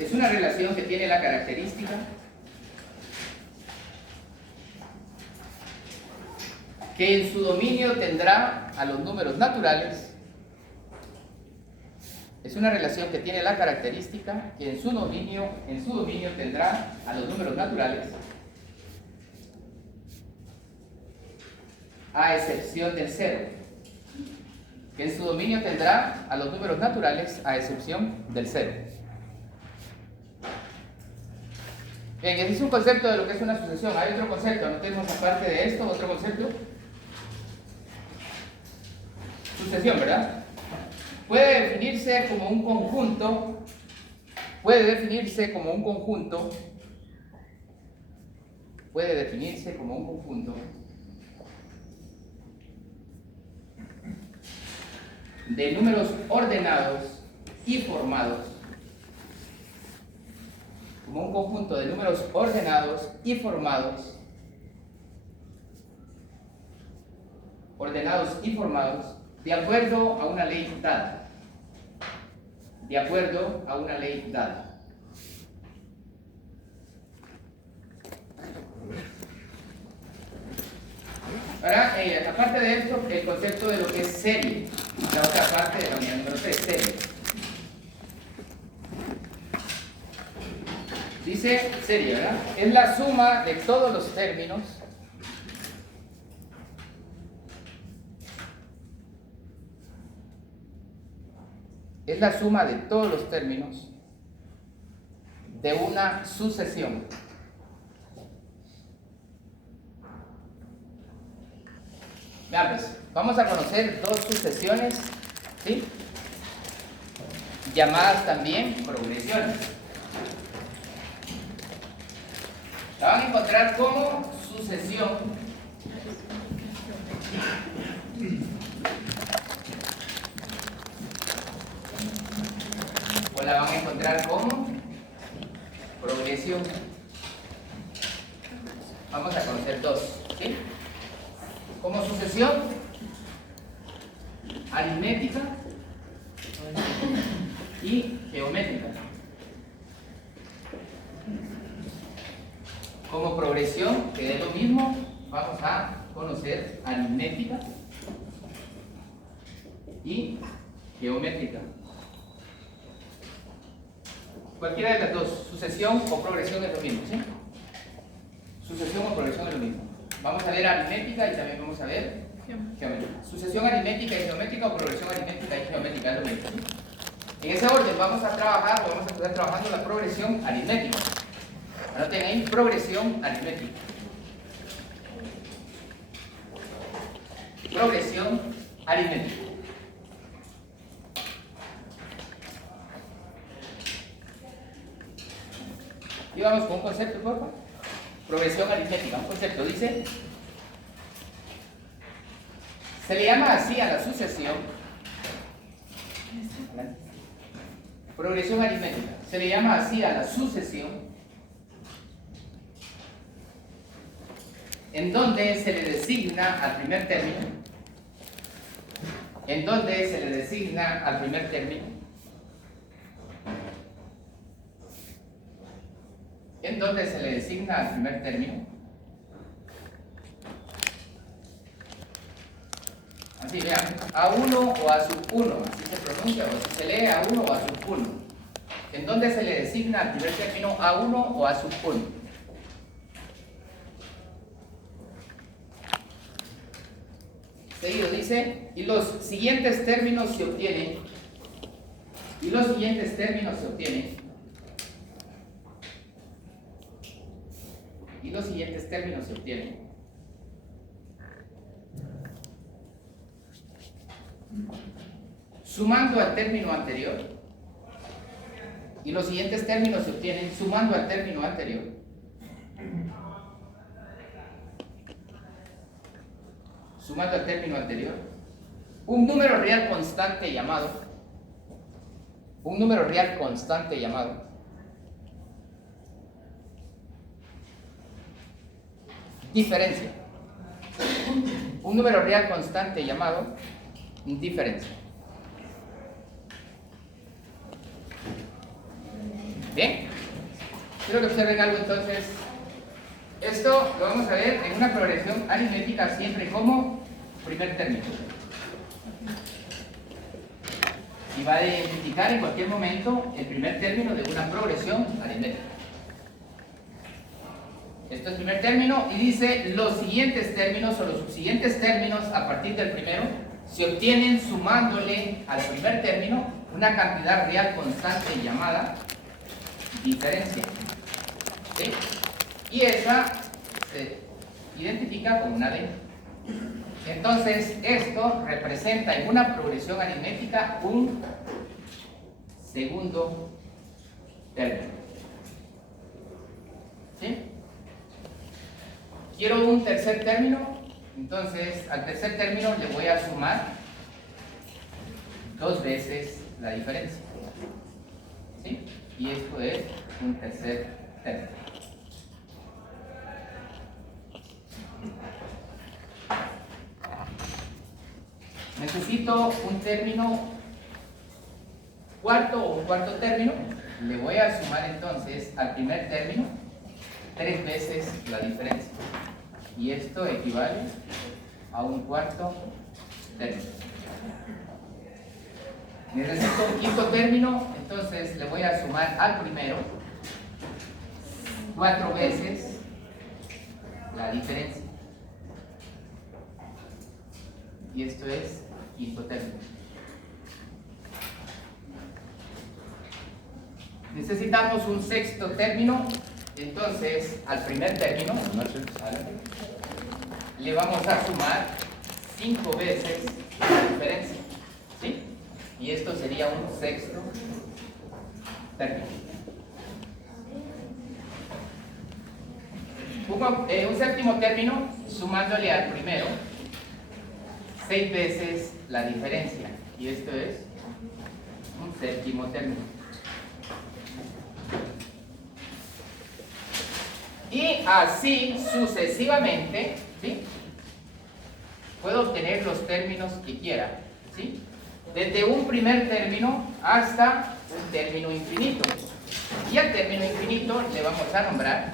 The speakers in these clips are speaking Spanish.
Es una relación que tiene la característica que en su dominio tendrá a los números naturales. Es una relación que tiene la característica que en su dominio tendrá a los números naturales, a excepción del cero. Que en su dominio tendrá a los números naturales, a excepción del cero. Bien, ese es un concepto de lo que es una sucesión. Hay otro concepto, anotemos aparte de esto, otro concepto. Sucesión, ¿verdad? Puede definirse como un conjunto, de números ordenados y formados, de acuerdo a una ley dada. Ahora, aparte de esto, el concepto de lo que es serie, la otra parte de la unidad número 3, serie. Dice serie, ¿verdad? Es la suma de todos los términos de una sucesión. Veamos, vamos a conocer dos sucesiones, ¿sí? Llamadas también progresiones. La van a encontrar como sucesión o la van a encontrar como progresión. Vamos a conocer dos, ¿sí? Como sucesión aritmética y geométrica. Como progresión, que es lo mismo, vamos a conocer aritmética y geométrica. Cualquiera de las dos, sucesión o progresión es lo mismo, ¿sí? Sucesión o progresión es lo mismo. Vamos a ver aritmética y también vamos a ver geométrica. Sucesión aritmética y geométrica o progresión aritmética y geométrica es lo mismo, ¿sí? En ese orden vamos a trabajar o vamos a estar trabajando la progresión aritmética. Anoten ahí, progresión aritmética. Progresión aritmética. Y vamos con un concepto, por favor. Progresión aritmética, un concepto, dice: se le llama así a la sucesión. Progresión aritmética. Se le llama así a la sucesión en donde se le designa al primer término, así vean, A1 o A sub 1, así se pronuncia, o así se lee, A1 o A sub 1, en donde se le designa al primer término A1 o A sub 1. Seguido dice, y los siguientes términos se obtienen, sumando al término anterior, un número real constante llamado diferencia. Un número real constante llamado diferencia. Bien, quiero que observen algo entonces. Esto lo vamos a ver en una progresión aritmética siempre como primer término. Y va a identificar en cualquier momento el primer término de una progresión aritmética. Esto es primer término y dice los siguientes términos o los subsiguientes términos a partir del primero se obtienen sumándole al primer término una cantidad real constante llamada diferencia. ¿Sí? Y esa se identifica como una D. Entonces, esto representa en una progresión aritmética un segundo término. ¿Sí? Quiero un tercer término, entonces al tercer término le voy a sumar 2 veces la diferencia. ¿Sí? Y esto es un tercer término. Necesito un término cuarto o un cuarto término. Le voy a sumar entonces al primer término 3 veces la diferencia. Y esto equivale a un cuarto término. Necesito un quinto término, entonces le voy a sumar al primero 4 veces la diferencia. Y esto es quinto término. Necesitamos un sexto término, entonces al primer término le vamos a sumar 5 veces la diferencia. ¿Sí? Y esto sería un sexto término. Un séptimo término sumándole al primero 6 veces la diferencia. Y esto es un séptimo término. Y así sucesivamente, ¿sí? Puedo obtener los términos que quiera, ¿sí? Desde un primer término hasta un término infinito. Y al término infinito le vamos a nombrar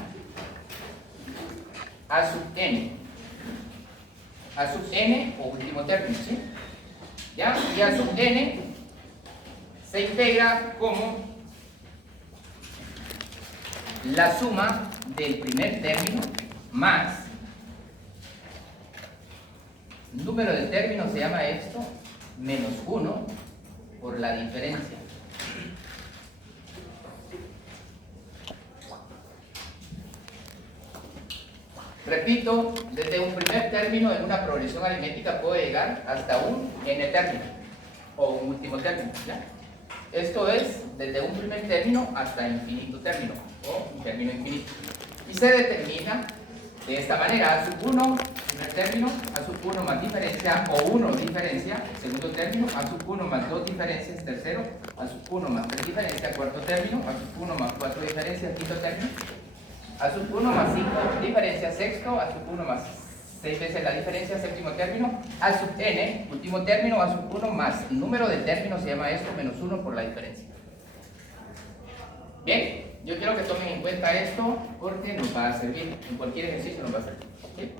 A sub n. A sub n o último término, ¿sí? ¿Ya? Y A sub n se integra como la suma del primer término más número de términos, se llama esto, menos 1 por la diferencia. Repito, desde un primer término en una progresión aritmética puedo llegar hasta un n término o un último término, ¿ya? Esto es desde un primer término hasta infinito término o un término infinito. Y se determina de esta manera: A sub 1, primer término, A sub 1 más diferencia o 1 diferencia, segundo término, A sub 1 más 2 diferencias, tercero, A sub 1 más 3 diferencia, cuarto término, A sub 1 más 4 diferencias, quinto término, A sub 1 más 5 diferencia, sexto, A sub 1 más 6 veces la diferencia, séptimo término, A sub n, último término, A sub 1 más número de términos, se llama esto, menos 1 por la diferencia. Bien, yo quiero que tomen en cuenta esto porque nos va a servir, en cualquier ejercicio nos va a servir. ¿Sí?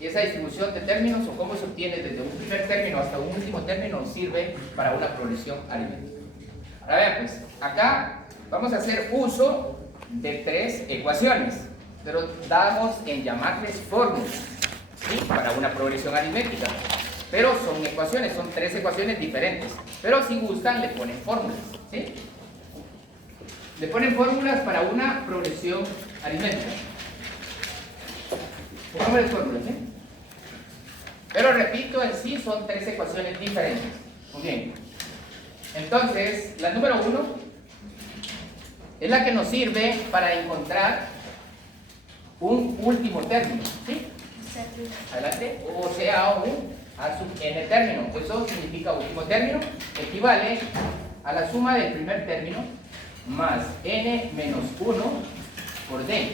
Y esa distribución de términos o cómo se obtiene desde un primer término hasta un último término sirve para una progresión aritmética. Ahora vean pues, acá vamos a hacer uso de 3 ecuaciones, pero damos en llamarles fórmulas, ¿sí? Para una progresión aritmética. Pero son ecuaciones, son 3 ecuaciones diferentes. Pero si gustan le ponen fórmulas, ¿sí? Le ponen fórmulas para una progresión aritmética. Pongámosle fórmulas, ¿sí? Pero repito, en sí son 3 ecuaciones diferentes. Muy bien. Entonces, la número 1 es la que nos sirve para encontrar un último término, ¿sí? Adelante. O sea, un A sub n término. Eso significa último término. Equivale a la suma del primer término más n menos 1 por d.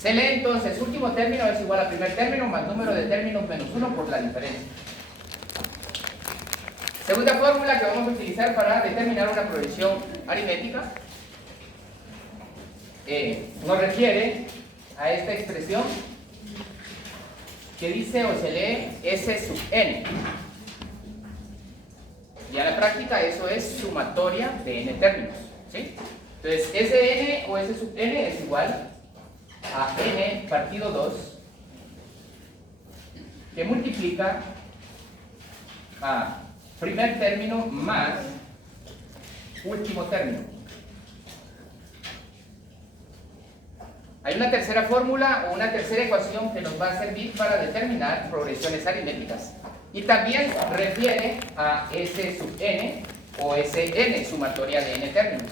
Se lee entonces, último término es igual a primer término más número de términos menos 1 por la diferencia. Segunda fórmula que vamos a utilizar para determinar una progresión aritmética nos refiere a esta expresión que dice o se lee S sub n. Y a la práctica eso es sumatoria de n términos, ¿sí? Entonces, Sn o S sub n es igual a n partido 2 que multiplica a primer término más último término. Hay una tercera fórmula o una tercera ecuación que nos va a servir para determinar progresiones aritméticas. Y también refiere a S sub n o Sn, sumatoria de n términos.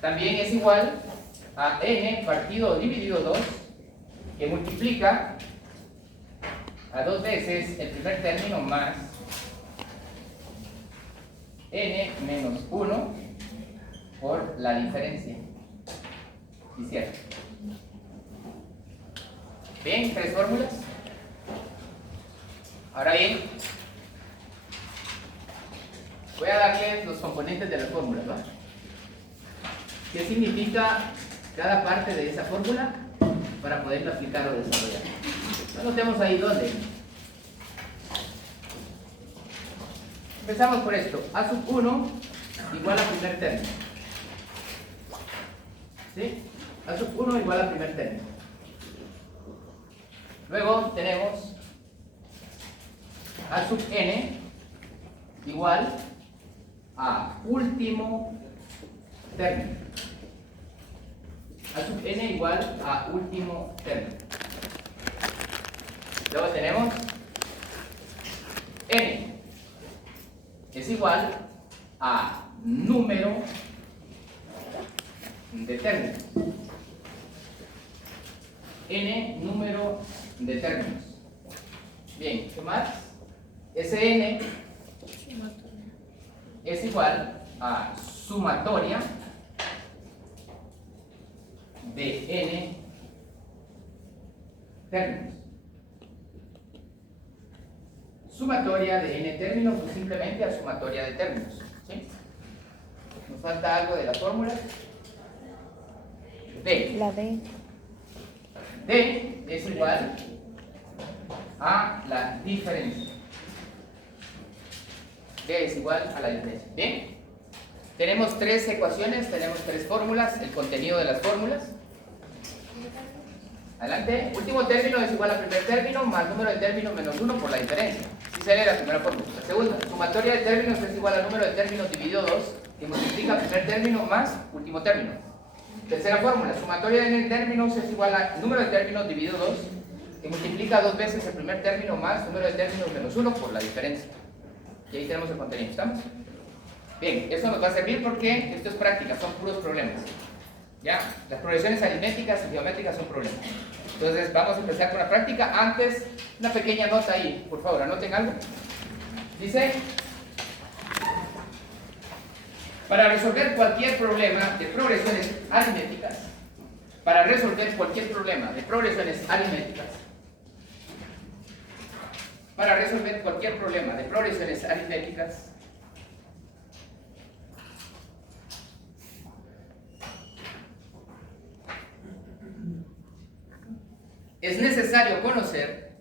También es igual a n partido dividido 2, que multiplica a dos veces el primer término más n menos 1 por la diferencia. ¿Y cierto? Bien, tres fórmulas. Ahora bien, voy a darles los componentes de las fórmulas, ¿no? ¿Qué significa cada parte de esa fórmula para poderlo aplicar o desarrollar? Anotemos ahí dónde. Empezamos por esto. A sub 1 igual a primer término. ¿Sí? A sub 1 igual a primer término. Luego tenemos A sub n igual a último término. A sub n igual a último término. Luego tenemos n es igual a número de términos. N número de términos. Bien, ¿qué más? Sn es igual a sumatoria de n términos. Sumatoria de n términos o simplemente a sumatoria de términos. ¿Sí? ¿Nos falta algo de la fórmula? D. La D. D es igual a la diferencia. D es igual a la diferencia. Bien. Tenemos tres ecuaciones, tenemos tres fórmulas, el contenido de las fórmulas. Adelante. Último término es igual a primer término más número de términos menos 1 por la diferencia. Si sale la primera fórmula. La segunda, sumatoria de términos es igual al número de términos dividido 2, que multiplica primer término más último término. Tercera fórmula, sumatoria de n términos es igual al número de términos dividido 2, que multiplica dos veces el primer término más número de términos menos 1 por la diferencia. Y ahí tenemos el contenido. ¿Estamos? Bien, eso nos va a servir porque esto es práctica, son puros problemas. ¿Ya? Las progresiones aritméticas y geométricas son problemas. Entonces vamos a empezar con la práctica. Antes, una pequeña nota ahí, por favor, anoten algo. Dice: para resolver cualquier problema de progresiones aritméticas, es necesario conocer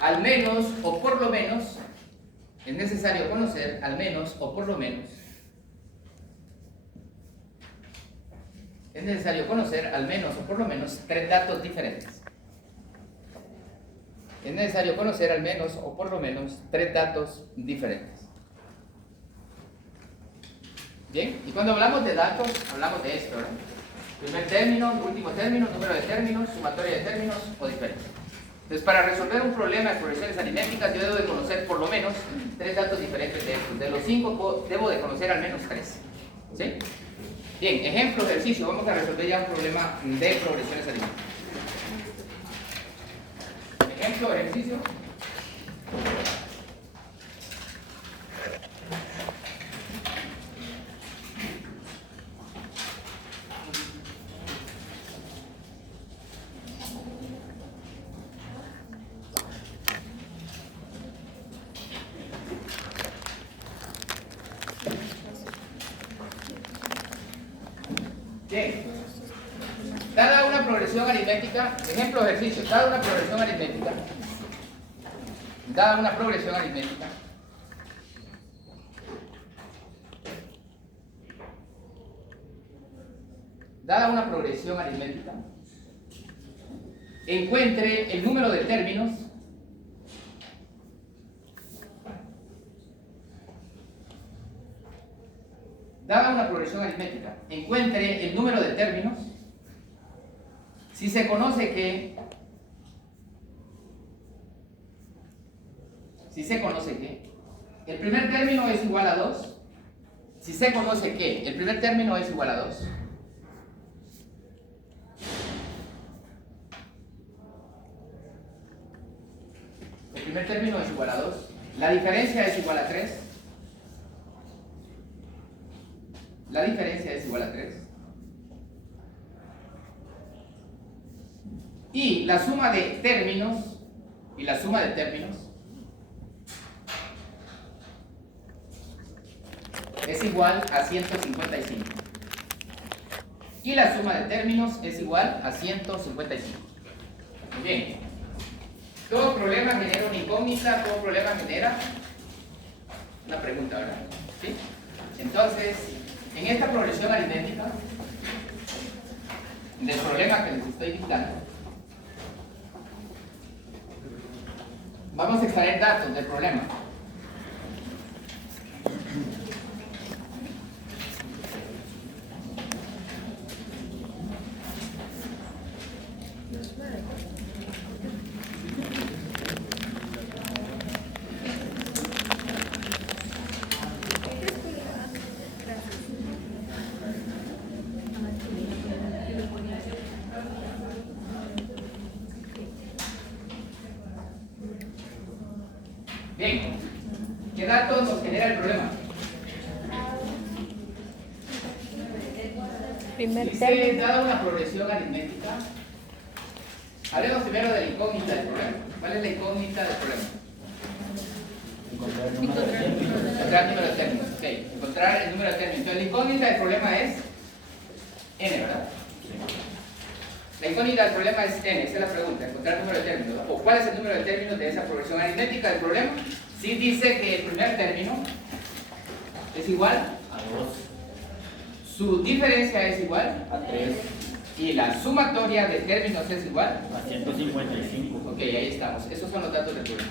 al menos o por lo menos, es necesario conocer al menos o por lo menos, es necesario conocer al menos o por lo menos tres datos diferentes. Es necesario conocer al menos o por lo menos tres datos diferentes. Bien, y cuando hablamos de datos, hablamos de esto, ¿no? Primer término, último término, número de términos, sumatoria de términos o diferencia. Entonces, para resolver un problema de progresiones aritméticas, yo debo de conocer por lo menos tres datos diferentes de estos. De los 5, debo de conocer al menos 3. ¿Sí? Bien, ejemplo, ejercicio. Vamos a resolver ya un problema de progresiones aritméticas. Ejemplo, ejercicio. Bien. Dada una progresión aritmética, ejemplo de ejercicio, dada una progresión aritmética, dada una progresión aritmética, encuentre el número de términos si se conoce que el primer término es igual a 2, si se conoce que el primer término es igual a 2, el primer término es igual a 2, la diferencia es igual a 3, la diferencia es igual a 3, y la suma de términos es igual a 155. Y la suma de términos es igual a 155. Muy bien. Todo problema genera una incógnita, todo problema genera una pregunta, ¿verdad? ¿Sí? Entonces, en esta progresión aritmética del problema que les estoy dictando, vamos a extraer datos del problema. Bien, ¿qué datos nos genera el problema? Dice, dada una progresión aritmética, hablemos primero de la incógnita del problema. ¿Cuál es la incógnita del problema? Encontrar el número de términos. Ok, encontrar el número de términos. Entonces, la incógnita del problema es n, ¿verdad? La incógnita del problema es n, esa es la pregunta, encontrar el número de términos. ¿O cuál es el número de términos de esa progresión aritmética del problema? Si dice que el primer término es igual a 2, su diferencia es igual a 3, y la sumatoria de términos es igual a 155. Ok, ahí estamos. Esos son los datos del problema.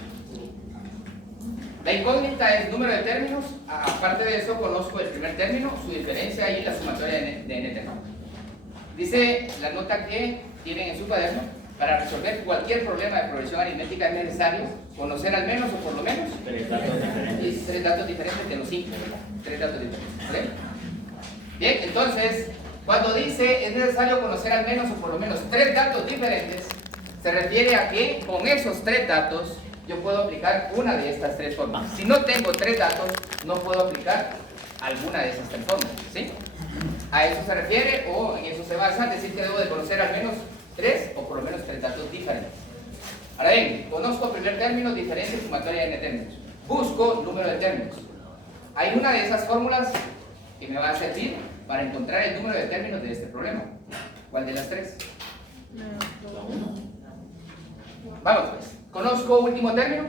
La incógnita es número de términos. Aparte de eso, conozco el primer término, su diferencia y la sumatoria de n términos. Dice la nota que tienen en su cuaderno: para resolver cualquier problema de progresión aritmética es necesario conocer al menos o por lo menos 3 datos diferentes. 3 datos diferentes de los 5, ¿verdad? 3 datos diferentes. ¿Vale? Bien, entonces, cuando dice es necesario conocer al menos o por lo menos 3 datos diferentes, se refiere a que con esos 3 datos yo puedo aplicar una de estas 3 fórmulas. Si no tengo 3 datos, no puedo aplicar alguna de esas 3 fórmulas, ¿sí? A eso se refiere, o en eso se basa, decir que debo de conocer al menos 3 o por lo menos 3 datos diferentes. Ahora bien, conozco primer término, diferencia y sumatoria de n términos. Busco número de términos. Hay una de esas fórmulas que me va a servir para encontrar el número de términos de este problema. ¿Cuál de las 3? Vamos pues. ¿Conozco último término?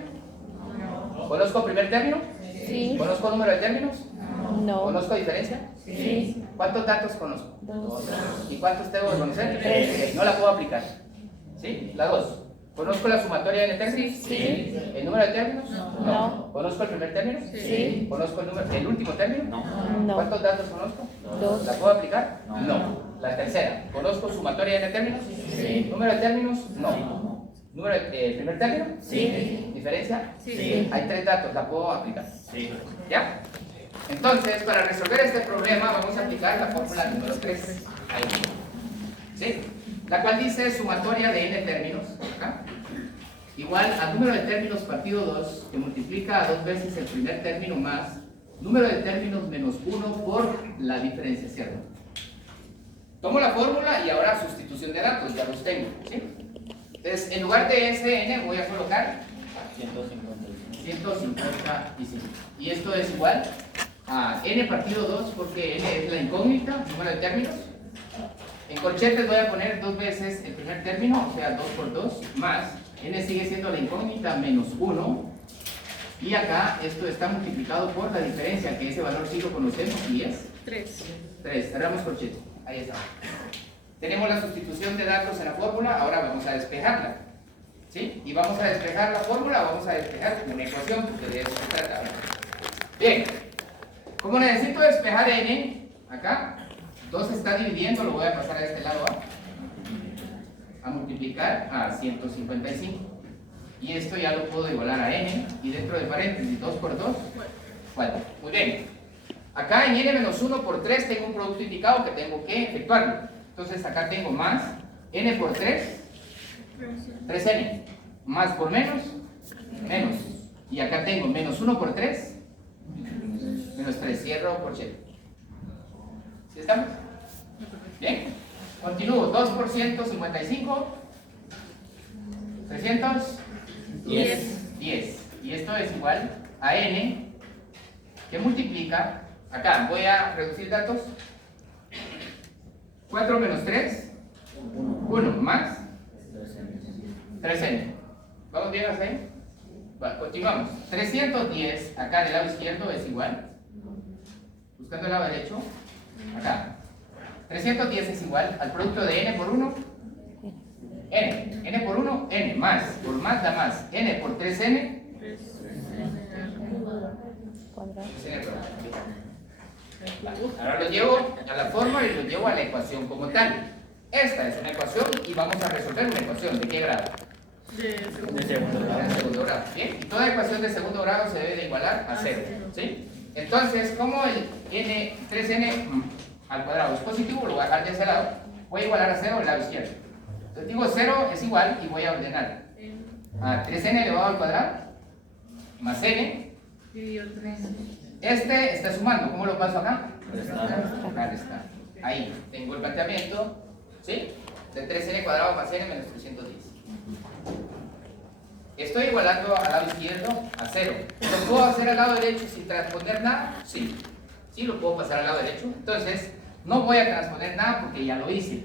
¿Conozco primer término? Sí. ¿Conozco número de términos? No. ¿Conozco diferencia? Sí. ¿Cuántos datos conozco? 2. ¿Y cuántos tengo que conocer? 3. No la puedo aplicar. ¿Sí? La 2. ¿Conozco la sumatoria de n términos? Sí. ¿El número de términos? No. ¿Conozco el primer término? Sí. ¿Conozco el último término? No. ¿Cuántos datos conozco? 2. ¿La puedo aplicar? No. La tercera. ¿Conozco sumatoria de n términos? Sí. ¿Número de términos? No. ¿Número de primer término? Sí. ¿Diferencia? Sí. Hay 3 datos, la puedo aplicar. Sí. ¿Ya? Entonces, para resolver este problema vamos a aplicar la fórmula número 3. Ahí. ¿Sí? La cual dice sumatoria de n términos acá, igual al número de términos partido 2, que multiplica a 2 veces el primer término más número de términos menos 1 por la diferenciación. Tomo la fórmula y ahora sustitución de datos, ya los tengo. ¿Sí? Entonces, en lugar de Sn voy a colocar 155. Y esto es igual a n partido 2, porque n es la incógnita, número de términos, En corchetes voy a poner dos veces el primer término, o sea, 2 por 2, más, n sigue siendo la incógnita, menos 1. Y acá esto está multiplicado por la diferencia, que ese valor sí lo conocemos y es 3. 3. Cerramos corchete. Ahí está. Tenemos la sustitución de datos en la fórmula, ahora vamos a despejarla. ¿Sí? Y vamos a despejar la fórmula, vamos a despejar una ecuación, porque de eso se trata. Bien. Como necesito despejar n, acá, 2 se está dividiendo, lo voy a pasar a este lado a multiplicar a 155. Y esto ya lo puedo igualar a n, y dentro de paréntesis, 2 por 2, 4. Muy bien. Acá en n-1 por 3 tengo un producto indicado que tengo que efectuarlo. Entonces acá tengo más n por 3, 3n. Más por menos, menos. Y acá tengo menos 1 por 3, menos 3. Cierro corchete. ¿Sí estamos? Bien. Continúo. 2 por 155, 310. Y esto es igual a n, que multiplica. Acá voy a reducir datos. 4 menos 3, 1 más 3n. ¿Vamos bien hasta ahí? Bueno, continuamos. 310 acá del lado izquierdo es igual. Buscando el lado derecho. Acá. 310 es igual al producto de n por 1. N por 1, n más. Por más da más. N por 3n. Cuadrado. 3n cuadrado. Ahora lo llevo a la fórmula y lo llevo a la ecuación como tal. Esta es una ecuación y vamos a resolver una ecuación. ¿De qué grado? De De segundo grado. De segundo grado. Bien. Y toda ecuación de segundo grado se debe de igualar a 0. ¿Sí? Entonces, como el 3n al cuadrado es positivo, lo voy a dejar de ese lado. Voy a igualar a 0 del lado izquierdo. Entonces digo 0 es igual y voy a ordenar a 3n elevado al cuadrado más n. dividido 3. Este está sumando. ¿Cómo lo paso acá? Restar. Acá está. Ahí tengo el planteamiento, ¿sí? De 3n cuadrado más n menos 310. Estoy igualando al lado izquierdo a 0. ¿Lo puedo hacer al lado derecho sin transponer nada? Sí. Sí, lo puedo pasar al lado derecho. Entonces, no voy a transponer nada porque ya lo hice.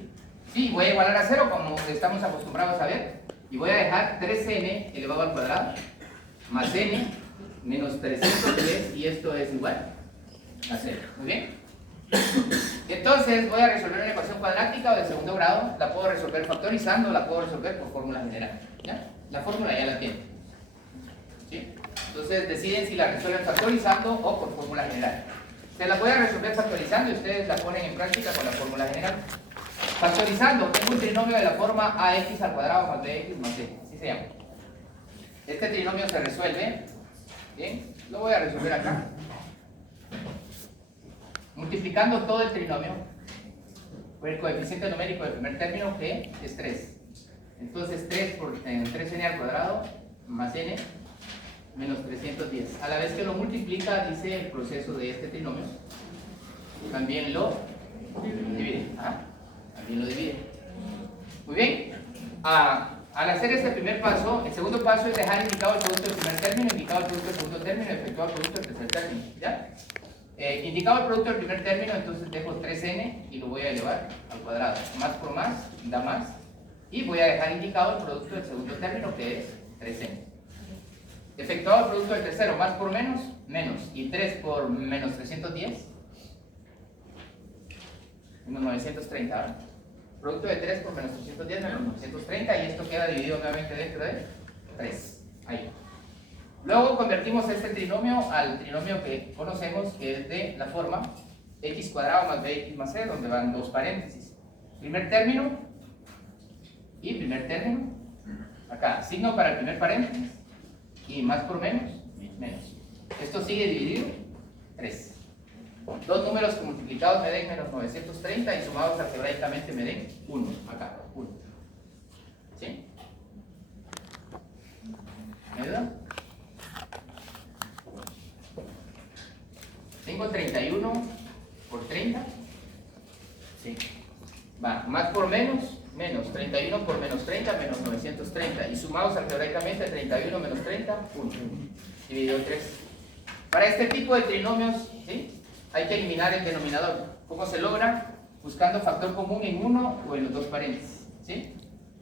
Sí, voy a igualar a 0 como estamos acostumbrados a ver. Y voy a dejar 3n elevado al cuadrado más n menos 310 y esto es igual a 0. Muy bien. Entonces voy a resolver una ecuación cuadrática o de segundo grado. La puedo resolver factorizando, la puedo resolver por fórmula general. ¿Ya? La fórmula ya la tienen. ¿Sí? Entonces deciden si la resuelven factorizando o por fórmula general. Se la voy a resolver factorizando y ustedes la ponen en práctica con la fórmula general. Factorizando, tengo un trinomio de la forma ax al cuadrado más bx más c. Así se llama. Este trinomio se resuelve. Bien, lo voy a resolver acá. Multiplicando todo el trinomio por el coeficiente numérico del primer término, que es 3. Entonces 3 por 3n al cuadrado más n menos 310. A la vez que lo multiplica, dice el proceso de este trinomio, también lo divide. También lo divide. Muy bien. Al hacer este primer paso, el segundo paso es dejar indicado el producto del primer término, indicado el producto del segundo término, efectuado el producto del tercer término. ¿Ya? Indicado el producto del primer término, entonces dejo 3n y lo voy a elevar al cuadrado. Más por más da más. Y voy a dejar indicado el producto del segundo término, que es 3n. Efectuado el producto del tercero, más por menos, menos. Y 3 por menos 310, menos 930. ¿Verdad? Producto de 3 por menos 310 menos 930, y esto queda dividido nuevamente dentro de 3. Ahí. Luego convertimos este trinomio al trinomio que conocemos, que es de la forma x cuadrado más bx más c, donde van dos paréntesis. Primer término y primer término. Acá, signo para el primer paréntesis. Y más por menos, menos. Esto sigue dividido 3. Dos números que multiplicados me den menos 930 y sumados algebraicamente me den 1. Acá, 1. ¿Sí? ¿Me ayuda? Tengo 31 por 30. Sí. Va, más por menos, menos. 31 por menos 30, menos 930. Y sumados algebraicamente, 31 menos 30, 1. Dividido 3. Para este tipo de trinomios, ¿sí?, hay que eliminar el denominador. ¿Cómo se logra? buscando factor común en uno o en los dos paréntesis, ¿sí?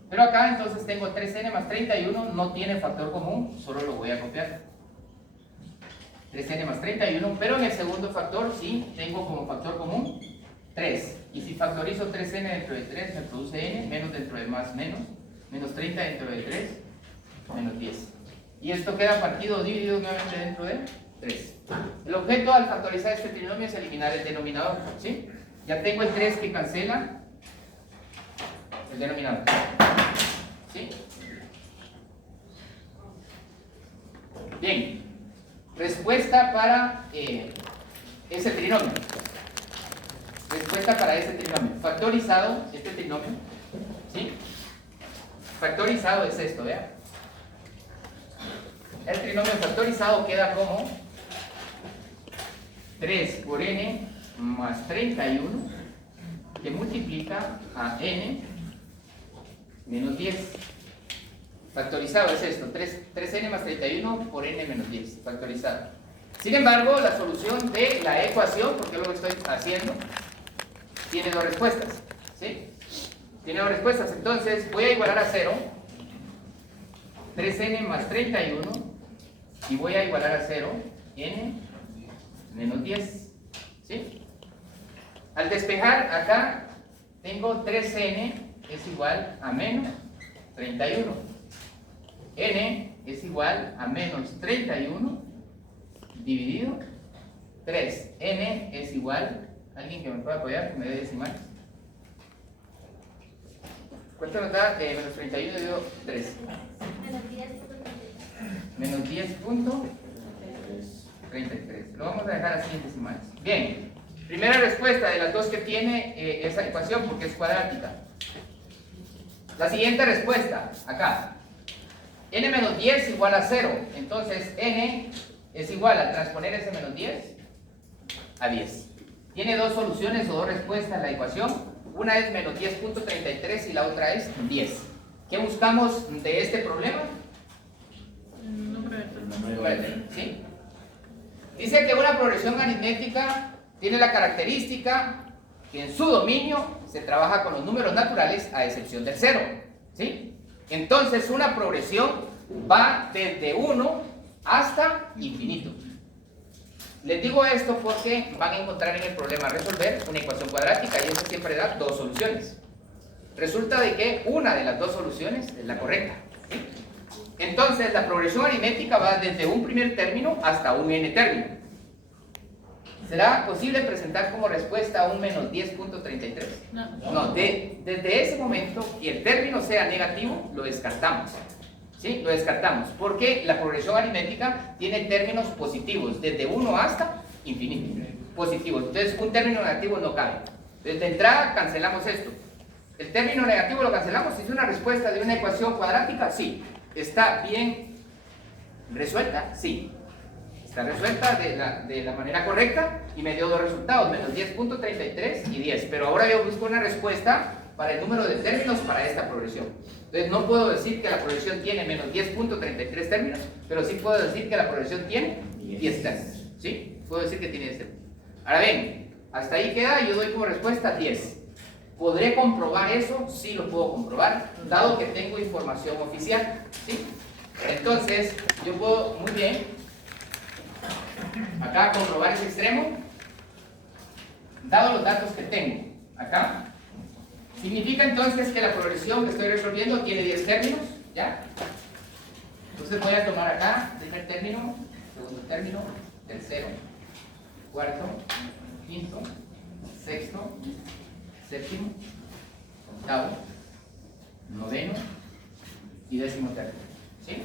Pero acá entonces tengo 3n más 31, no tiene factor común, solo lo voy a copiar. 3n más 31, pero en el segundo factor sí tengo como factor común 3. Y si factorizo 3n dentro de 3 me produce n, menos dentro de más menos, menos 30 dentro de 3, menos 10. Y esto queda partido o dividido nuevamente dentro de 3. El objeto al factorizar este trinomio es eliminar el denominador, ¿sí? Ya tengo el 3 que cancela el denominador, ¿sí? Bien, respuesta para ese trinomio. Respuesta para ese trinomio. Factorizado, este trinomio, ¿sí? Factorizado es esto, ¿vea? El trinomio factorizado queda como 3 por n más 31 que multiplica a n menos 10. Factorizado es esto, 3n más 31 por n menos 10, factorizado. Sin embargo, la solución de la ecuación, porque es lo que estoy haciendo, tiene dos respuestas, ¿sí? Tiene dos respuestas, entonces voy a igualar a 0, 3n más 31, y voy a igualar a 0, n menos 10, ¿sí? Al despejar acá, tengo 3n es igual a menos 31. N es igual a menos 31 dividido 3. N es igual, ¿alguien que me pueda apoyar que me dé decimales? ¿Cuánto nos da menos 31 dividido 3? Menos 10.33. Lo vamos a dejar así en decimales. Bien, primera respuesta de las dos que tiene esa ecuación porque es cuadrática. La siguiente respuesta, acá. N menos 10 igual a 0. Entonces n es igual a transponer ese menos 10 a 10. Tiene dos soluciones o dos respuestas la ecuación. Una es menos 10.33 y la otra es 10. ¿Qué buscamos de este problema? Número de términos, ¿sí? Dice que una progresión aritmética tiene la característica que en su dominio se trabaja con los números naturales a excepción del 0, ¿sí? Entonces una progresión va desde 1 hasta infinito. Les digo esto porque van a encontrar en el problema a resolver una ecuación cuadrática y eso siempre da dos soluciones. Resulta de que una de las dos soluciones es la correcta, ¿sí? Entonces la progresión aritmética va desde un primer término hasta un n término. ¿Será posible presentar como respuesta un menos 10.33? No, desde ese momento que el término sea negativo, lo descartamos. ¿Sí? Lo descartamos, porque la progresión aritmética tiene términos positivos, desde 1 hasta infinito. Positivos, entonces un término negativo no cabe. Desde entrada cancelamos esto. El término negativo lo cancelamos. ¿Es una respuesta de una ecuación cuadrática? Sí. ¿Está bien resuelta? Sí. Está resuelta de la manera correcta y me dio dos resultados, menos 10.33 y 10. Pero ahora yo busco una respuesta para el número de términos para esta progresión. Entonces no puedo decir que la progresión tiene menos 10.33 términos, pero sí puedo decir que la progresión tiene 10 términos. ¿Sí? Puedo decir que tiene 10 términos. Ahora bien, hasta ahí queda y yo doy como respuesta 10. ¿Podré comprobar eso? Sí lo puedo comprobar, dado que tengo información oficial. ¿Sí? Entonces, yo puedo muy bien acá comprobar ese extremo, dado los datos que tengo acá. Significa entonces que la progresión que estoy resolviendo tiene 10 términos, ¿ya? Entonces voy a tomar acá primer término, segundo término, tercero, cuarto, quinto, sexto, séptimo, octavo, noveno y décimo término, ¿sí?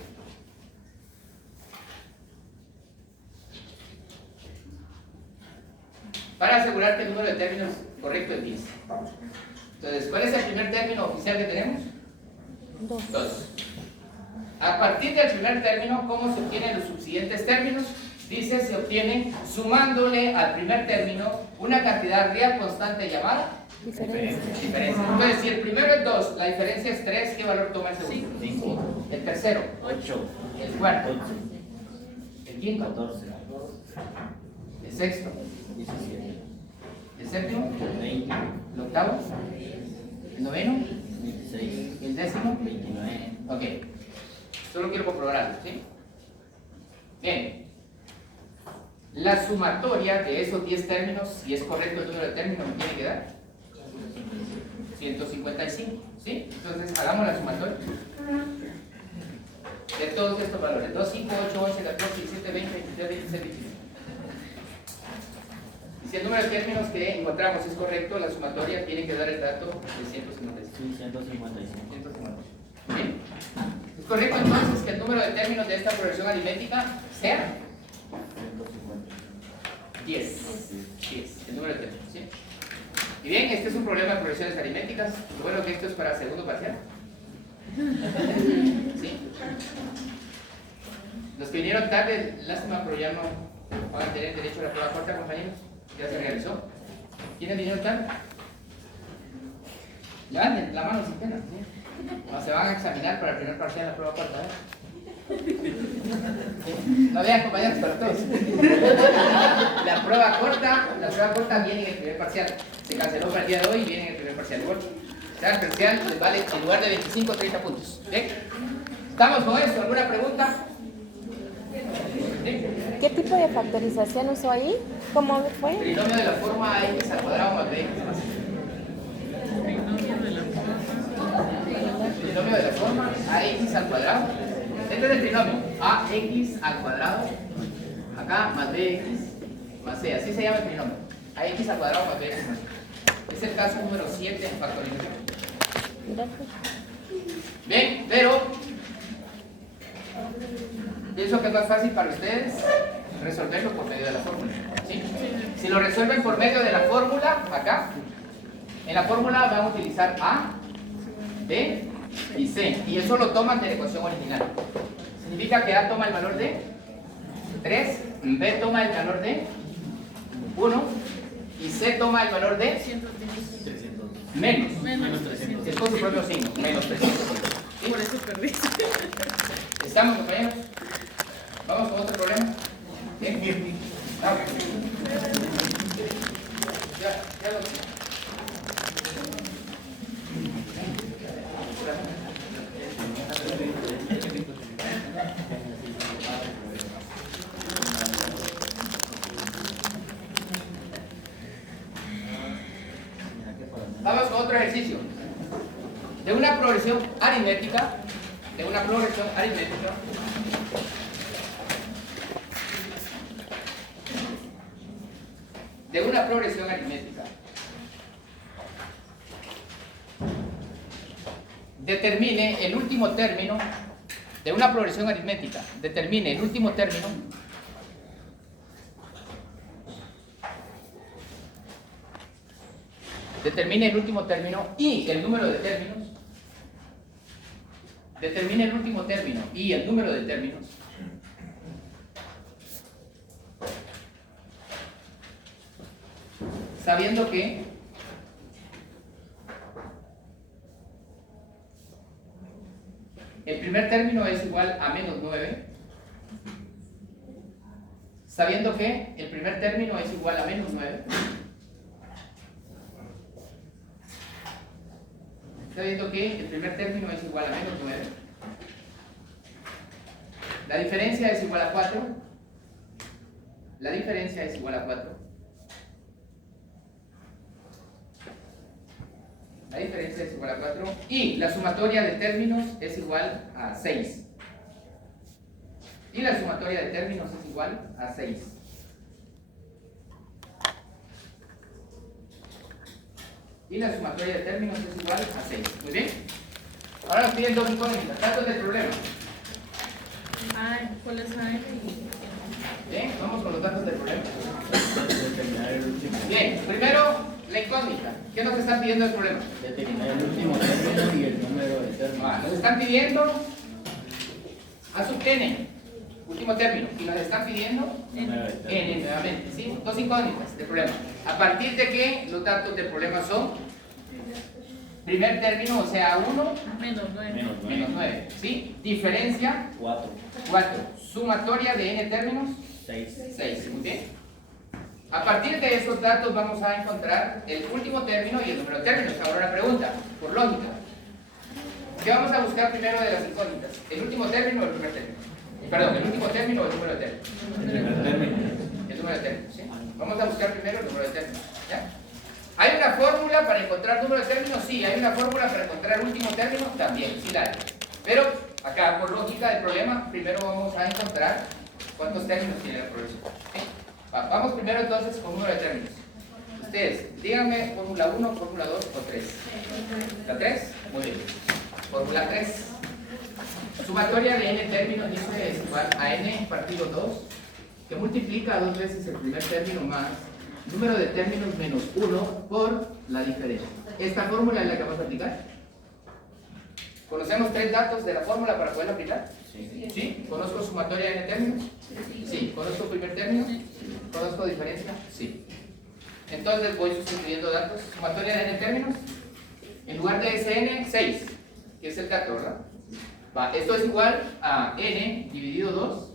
Para asegurar que el número de términos correcto es 10. Entonces, ¿cuál es el primer término oficial que tenemos? 2. A partir del primer término, ¿cómo se obtienen los subsiguientes términos? Dice, se obtienen sumándole al primer término una cantidad real constante llamada Diferencia. diferencia. Entonces, si el primero es 2, la diferencia es 3, ¿qué valor toma el segundo? 5. El tercero, 8. el cuarto, 11. el quinto, 14. el sexto, 17. el el séptimo, 20, el octavo, el noveno, 26, el décimo. 29. Ok. Solo quiero comprobarlo, ¿sí? Bien. La sumatoria de esos 10 términos, si es correcto el número de términos, me tiene que dar 155, ¿sí? Entonces, hagamos la sumatoria de todos estos valores: 2, 5, 8, 11, 14, 17, 20, 23, 26, 27. Y si el número de términos que encontramos es correcto, la sumatoria tiene que dar el dato de 155. Sí, 155. 155. ¿Bien? ¿Es correcto entonces que el número de términos de esta progresión aritmética sea 150. 10? 10, el número de términos, ¿sí? Y bien, este es un problema de progresiones aritméticas. Lo bueno que esto es para segundo parcial. ¿Sí? Los que vinieron tarde, lástima, pero ya no van a tener derecho a la prueba corta, compañeros. Ya se realizó. ¿Quiénes vinieron tarde? Levanten la mano sin pena, ¿sí? No se van a examinar para el primer parcial la prueba corta, ¿eh? No vean, compañeros, para todos. La prueba corta viene en el primer parcial. Se canceló para el día de hoy y viene en el primer parcial. Cada parcial les vale en lugar de 25, 30 puntos. ¿Bien? ¿Estamos con esto? ¿Alguna pregunta? ¿Sí? ¿Qué tipo de factorización usó ahí? ¿Cómo fue? Trinomio de la forma x al cuadrado más bx más c. Trinomio de la forma ax al cuadrado. Este es el trinomio ax al cuadrado, acá más bx más c. Así se llama el trinomio. Ax al cuadrado más bx más c. Es el caso número 7 en factorización. Gracias. Bien, pero pienso que es más fácil para ustedes resolverlo por medio de la fórmula, ¿sí? Si lo resuelven por medio de la fórmula, acá, en la fórmula van a utilizar A, B y C, y eso lo toman de la ecuación original. Significa que A toma el valor de 3, B toma el valor de 1 y C toma el valor de 300. menos. Menos 300. Es con su propio signo, menos 300. ¿Sí? Por eso perdí. ¿Estamos, compañeros? ¿Vamos con otro problema? Bien. Vamos. Ya lo tengo. Vamos con otro ejercicio. De una progresión aritmética, de una progresión aritmética, determine el último término de una progresión aritmética, determine el último término y el número de términos. Determine el último término y el número de términos. Sabiendo que el primer término es igual a menos 9. Sabiendo que el primer término es igual a menos 9. Sabiendo que el primer término es igual a menos 9. La diferencia es igual a 4. La diferencia es igual a 4. La diferencia es igual a 4. Y la sumatoria de términos es igual a 6. Y la sumatoria de términos es igual a 6. Y la sumatoria de términos es igual a 6. Muy bien. Ahora nos piden dos incógnitas. Datos del problema. Ay, ¿cuál es la N? Bien, vamos con los datos del problema. Determinar el último. Bien, primero la incógnita. ¿Qué nos están pidiendo el problema? Determinar el último término y el número de términos. Nos están pidiendo A sub n, último término, y nos están pidiendo Número de n términos. nuevamente, ¿sí? Dos incógnitas del problema. A partir de que los datos del problema son primer término, o sea 1 Menos 9. Menos menos 9, ¿sí? Diferencia 4. 4, sumatoria de n términos 6. 6, muy bien. A partir de estos datos vamos a encontrar el último término y el número de términos. Ahora una pregunta, por lógica. ¿Qué vamos a buscar primero de las incógnitas? ¿El último término o el primer término? Perdón, ¿el último término o el número de términos? El número de términos, ¿sí? Vamos a buscar primero el número de términos, ¿ya? ¿Hay una fórmula para encontrar número de términos? Sí. ¿Hay una fórmula para encontrar último término? También, sí la hay. Pero acá, por lógica del problema, primero vamos a encontrar cuántos términos tiene la progresión. ¿Sí? Vamos primero entonces con número de términos. Ustedes, díganme fórmula 1, fórmula 2 o 3. ¿La 3? Muy bien. Fórmula 3. Sumatoria de n términos dice es igual a n partido 2, que multiplica dos veces el primer término más número de términos menos 1 por la diferencia. ¿Esta fórmula es la que vamos a aplicar? ¿Conocemos 3 datos de la fórmula para poderla aplicar? Sí. ¿Sí? ¿Conozco sumatoria de n términos? Sí. ¿Conozco primer término? ¿Conozco diferencia? Sí. Entonces voy sustituyendo datos. Sumatoria de n términos. En lugar de Sn, 6, que es el dato, ¿verdad? Esto es igual a n dividido 2,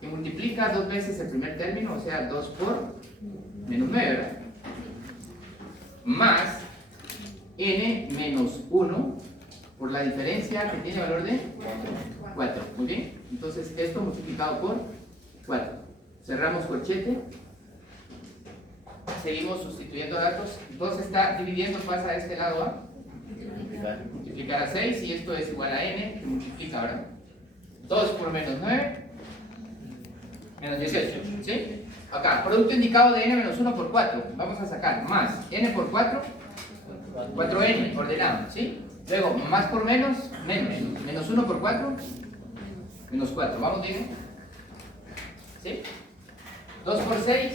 que multiplica dos veces el primer término, o sea, 2 por menos 9, ¿verdad? Más n menos 1 por la diferencia que tiene valor de 4. Muy bien. Entonces, esto multiplicado por 4. Cerramos corchete. Seguimos sustituyendo datos. Entonces está dividiendo, pasa a este lado a multiplicar a 6 y esto es igual a n que multiplica ahora 2 por menos 9 menos 18, ¿sí? Acá, producto indicado de n menos 1 por 4, vamos a sacar más n por 4, 4n ordenado, ¿sí? Luego más por menos, menos 1 por 4, menos 4, ¿vamos bien? ¿Sí? 2 por 6,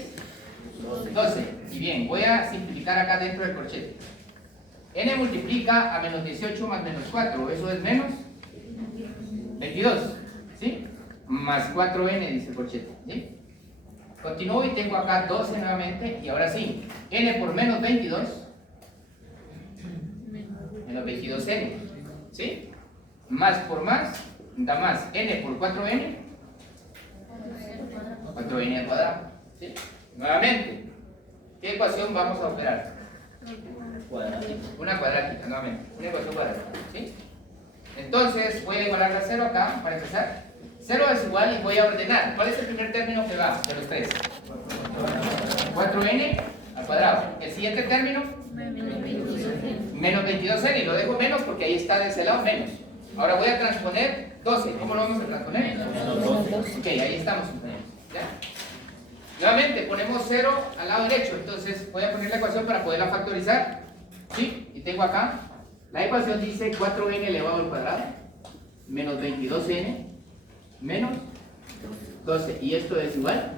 12, y bien, voy a simplificar acá dentro del corchete. N multiplica a menos 18 más menos 4, eso es menos 22, ¿sí? Más 4n, dice el corchete, ¿sí? Continúo y tengo acá 12 nuevamente, y ahora sí, n por menos 22, menos 22n, ¿sí? Más por más, da más n por 4n, 4n al cuadrado, ¿sí? Nuevamente, ¿qué ecuación vamos a operar? Una cuadrática, nuevamente, una ecuación cuadrática, ¿sí? Entonces voy a igualar a 0 acá, para empezar. 0 es igual y voy a ordenar. ¿Cuál es el primer término que va de los tres? 4n al cuadrado. El siguiente término, menos 22n, y lo dejo menos porque ahí está de ese lado menos. Ahora voy a transponer 12. ¿Cómo lo vamos a transponer? Ok, ahí estamos, compañeros. ¿Ya? Nuevamente ponemos 0 al lado derecho, entonces voy a poner la ecuación para poderla factorizar. ¿Sí? Y tengo acá, la ecuación dice 4n elevado al cuadrado menos 22n menos 12, y esto es igual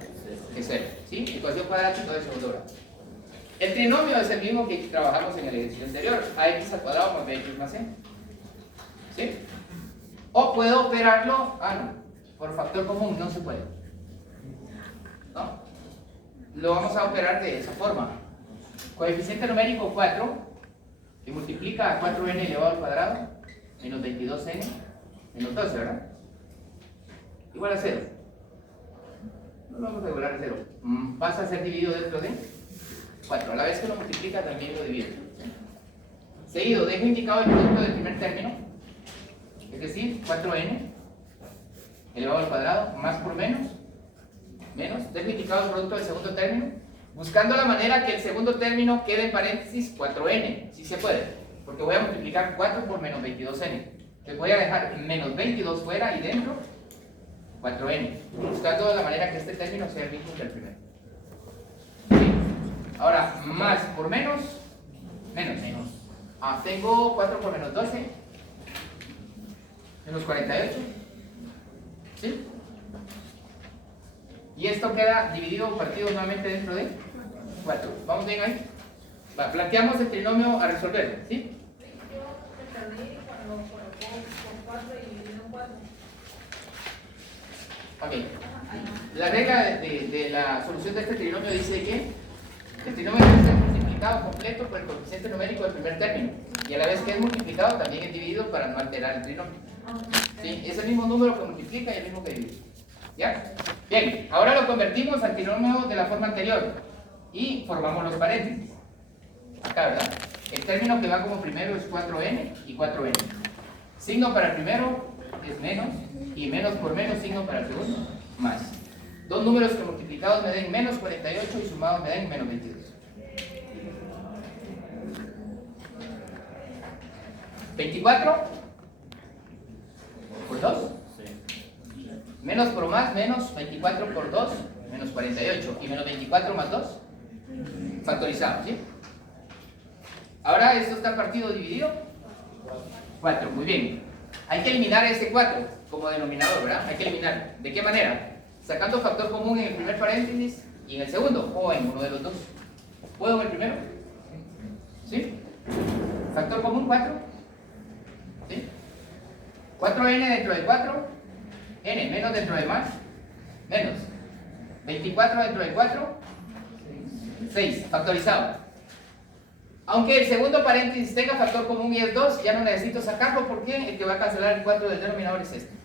que 0. ¿Sí? Ecuación cuadrática de segundo grado. El trinomio es el mismo que trabajamos en el ejercicio anterior, ax al cuadrado más bx más c. ¿Sí? O puedo operarlo, no, por factor común, no se puede. ¿No? Lo vamos a operar de esa forma. Coeficiente numérico 4, que multiplica a 4n elevado al cuadrado, menos 22n, menos 12, ¿verdad? Igual a 0. No lo vamos a igualar a 0. Pasa a ser dividido dentro de 4. A la vez que lo multiplica, también lo divide. Seguido, dejo indicado el producto del primer término, es decir, 4n elevado al cuadrado, más por menos, dejo indicado el producto del segundo término, buscando la manera que el segundo término quede en paréntesis 4n, si se puede, porque voy a multiplicar 4 por menos 22n. Entonces voy a dejar menos 22 fuera y dentro 4n, buscando la manera que este término sea el mismo que el primero. ¿Sí? Ahora, más por menos, menos. Tengo 4 por menos 12, menos 48. ¿Sí? Y esto queda dividido o partido nuevamente dentro de 4. ¿Vamos bien ahí? Planteamos el trinomio a resolver, ¿sí? Ok. La regla de la solución de este trinomio dice que el trinomio debe ser multiplicado completo por el coeficiente numérico del primer término. Y a la vez que es multiplicado, también es dividido para no alterar el trinomio. ¿Sí? Es el mismo número que multiplica y el mismo que divide. ¿Ya? Bien, ahora lo convertimos al trinomio de la forma anterior y formamos los paréntesis. Acá, ¿verdad? El término que va como primero es 4n y 4n. Signo para el primero es menos y menos por menos, signo para el segundo, más. Dos números que multiplicados me den menos 48 y sumados me den menos 22. ¿24 por 2? Menos por más, menos 24 por 2, menos 48. Y menos 24 más 2, factorizado, ¿sí? Ahora esto está partido dividido. 4, muy bien. Hay que eliminar ese 4 como denominador, ¿verdad? Hay que eliminar. ¿De qué manera? Sacando factor común en el primer paréntesis y en el segundo, o en uno de los dos. ¿Puedo en el primero? ¿Sí? Factor común 4. ¿Sí? 4n dentro de 4, n menos dentro de más, menos. 24 dentro de 4, 6, factorizado. Aunque el segundo paréntesis tenga factor común y es 2, ya no necesito sacarlo porque el que va a cancelar el 4 del denominador es este.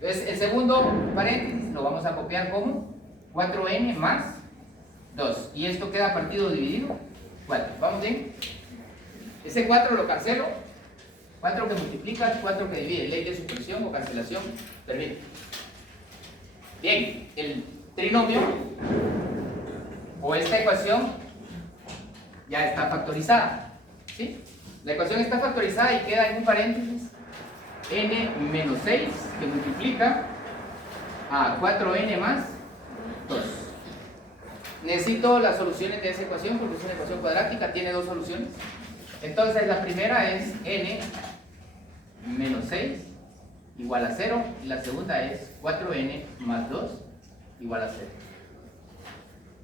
Entonces, el segundo paréntesis lo vamos a copiar como 4n más 2. Y esto queda partido dividido 4. ¿Vamos bien? Ese 4 lo cancelo. 4 que multiplica, 4 que divide. Ley de supresión o cancelación permite. Bien, el trinomio o esta ecuación ya está factorizada, ¿sí? La ecuación está factorizada y queda en un paréntesis n menos 6 que multiplica a 4n más 2. Necesito las soluciones de esa ecuación porque es una ecuación cuadrática, tiene dos soluciones. Entonces la primera es n menos 6 igual a 0 y la segunda es 4n más 2 igual a 0.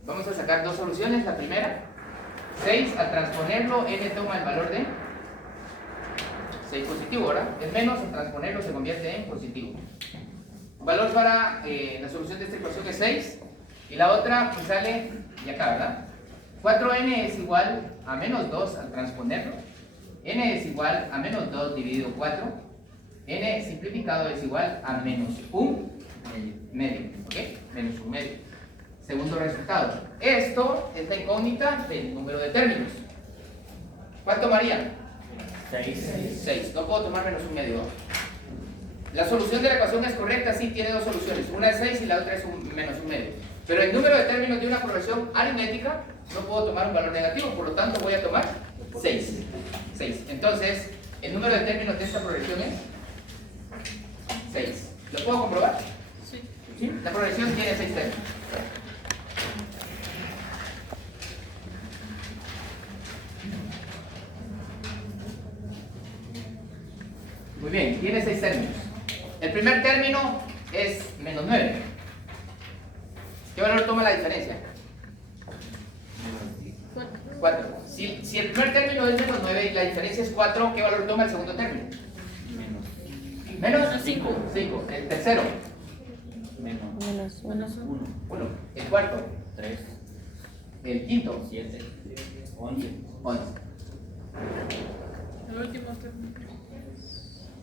Vamos a sacar dos soluciones. La primera, 6 al transponerlo, n toma el valor de 6 positivo, ¿verdad? Es menos, al transponerlo se convierte en positivo. Valor para la solución de esta ecuación es 6 y la otra pues sale de acá, ¿verdad? 4n es igual a menos 2 al transponerlo, n es igual a menos 2 dividido 4, n simplificado es igual a menos 1 medio, ¿ok? Menos 1 medio. Segundo resultado. Esto es la incógnita del número de términos. ¿Cuánto tomaría? 6. 6. No puedo tomar menos 1 medio. La solución de la ecuación es correcta, sí, tiene dos soluciones. Una es 6 y la otra es menos 1 medio. Pero el número de términos de una progresión aritmética no puedo tomar un valor negativo, por lo tanto voy a tomar 6. 6. Entonces, el número de términos de esta progresión es 6. ¿Lo puedo comprobar? Sí. ¿Sí? La progresión tiene 6 términos. Muy bien, tiene 6 términos. El primer término es menos 9. ¿Qué valor toma la diferencia? 4. Si el primer término es menos 9 y la diferencia es 4, ¿qué valor toma el segundo término? Menos 5. El tercero. Menos 1. 1. El cuarto. 3. El quinto. 7. 11. 11. El último término.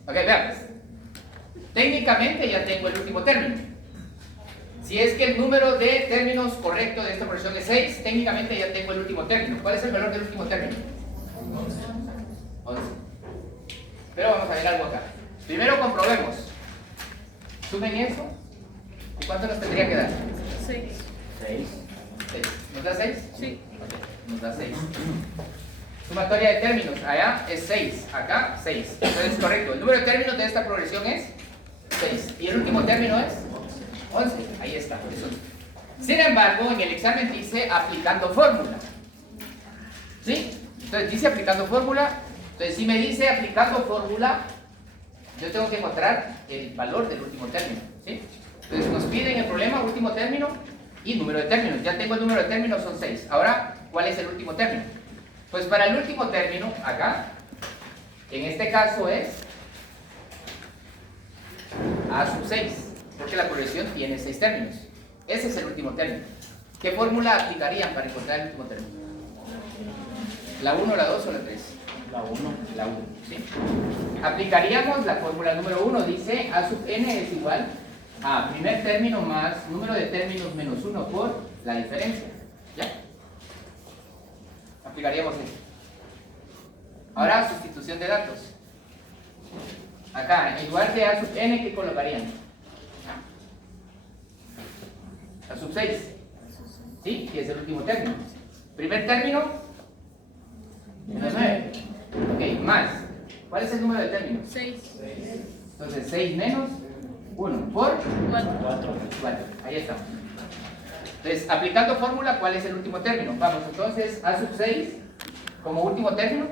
Ok, veamos. Técnicamente ya tengo el último término. Si es que el número de términos correcto de esta progresión es 6, técnicamente ya tengo el último término. ¿Cuál es el valor del último término? 11. Pero vamos a ver algo acá. Primero comprobemos. Sumen eso. ¿Y cuánto nos tendría que dar? 6. 6. 6. ¿Nos da 6? Sí. Ok, nos da 6. Sumatoria de términos. Allá es 6. Acá 6. Entonces es correcto. El número de términos de esta progresión es 6. Y el último término es 11. Ahí está. Eso. Sin embargo, en el examen dice aplicando fórmula. ¿Sí? Entonces dice aplicando fórmula. Entonces si me dice aplicando fórmula, yo tengo que encontrar el valor del último término. ¿Sí? Entonces nos piden el problema último término y número de términos. Ya tengo el número de términos, son 6. Ahora, ¿cuál es el último término? Pues para el último término, acá, en este caso es A sub 6, porque la progresión tiene 6 términos. Ese es el último término. ¿Qué fórmula aplicarían para encontrar el último término? ¿La 1, la 2 o la 3? La 1. La 1, ¿sí? Aplicaríamos la fórmula número 1, dice A sub n es igual primer término más número de términos menos 1 por la diferencia. ¿Ya? Aplicaríamos esto. Ahora, sustitución de datos. Acá, en lugar de A sub n, ¿qué colocarían? A sub 6. ¿Sí? Que es el último término. Primer término, menos 9. Ok, más. ¿Cuál es el número de términos? 6. Entonces, 6 menos 1 por 4. 4. Ahí estamos. Entonces, aplicando fórmula, ¿cuál es el último término? Vamos, entonces, A sub 6 como último término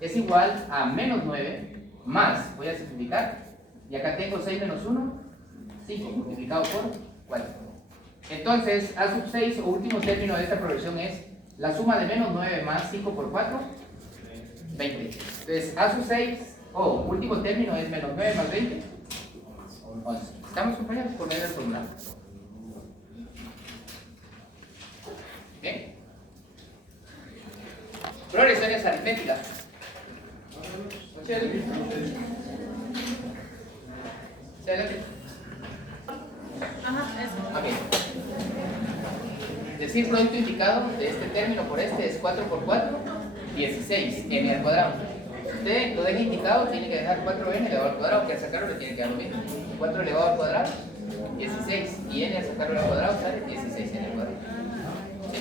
es igual a menos 9 más, voy a simplificar, y acá tengo 6 menos 1, 5, multiplicado por 4. Entonces, A sub 6 o último término de esta progresión es la suma de menos 9 más 5 por 4, 20. Entonces, A sub 6 o último término es menos 9 más 20, 11. ¿Estamos, compañeros? Por medio del formulario. Bien. Progresiones aritméticas. ¿Sí, adelante? Ajá, eso. Ok. Decir producto indicado de este término por este es 4 por 4, 16, n al cuadrado. Usted lo deja indicado, tiene que dejar 4n elevado al cuadrado, que al sacarlo le tiene que dar lo mismo. 4 elevado al cuadrado, 16, y n al sacarlo al cuadrado sale 16n al cuadrado. ¿Sí?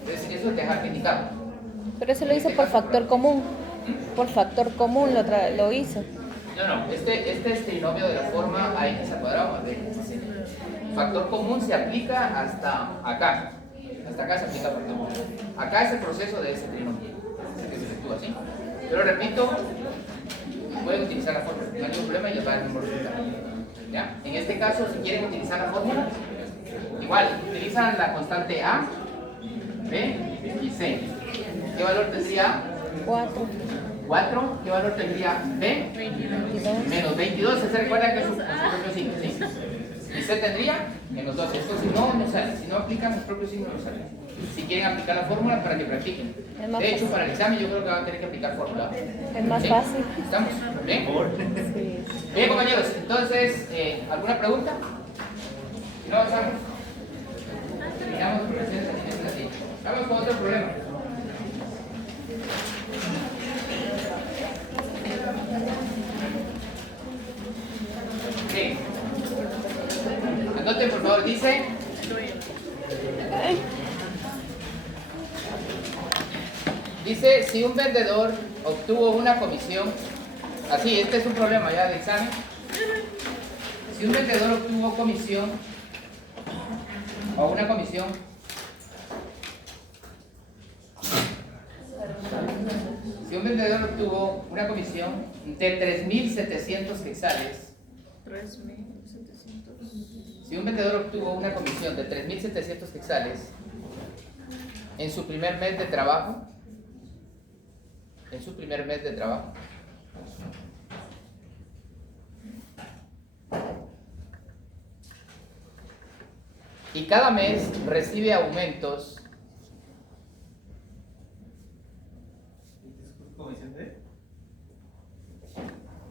Entonces eso es dejar indicado. Pero eso lo hizo por factor común. Por factor común lo hizo. No, este es trinomio de la forma ax al cuadrado más bx. Factor común se aplica hasta acá. Hasta acá se aplica factor común. Acá es el proceso de ese trinomio. Que se efectúa así. Pero repito, pueden utilizar la fórmula. No hay ningún problema y les va a dar el mismo resultado. ¿Ya? En este caso, si quieren utilizar la fórmula, igual, utilizan la constante A, B y C. ¿Qué valor tendría? 4, 4. ¿Qué valor tendría B? 22. Menos 22. ¿Se recuerda que es su propio signo? Sí. Y C tendría menos 12. Esto si no sale. Si no aplican el propio signo, no sale. Si quieren aplicar la fórmula para que practiquen. Es más De hecho, fácil. para el examen yo creo que van a tener que aplicar fórmula. Es más ¿Sí? fácil. ¿Estamos? ¿Bien? Sí. Bien, compañeros. Entonces, ¿alguna pregunta? Si no avanzamos. Terminamos con las aritméticas así. Vamos con otro problema. Sí. Anoten, por favor, dice. Dice, si un vendedor obtuvo una comisión, así, este es un problema ya de examen. Si un vendedor obtuvo comisión, o una comisión, si un vendedor obtuvo una comisión de 3.700 quetzales, 3.700. si un vendedor obtuvo una comisión de 3.700 quetzales en su primer mes de trabajo, y cada mes recibe aumentos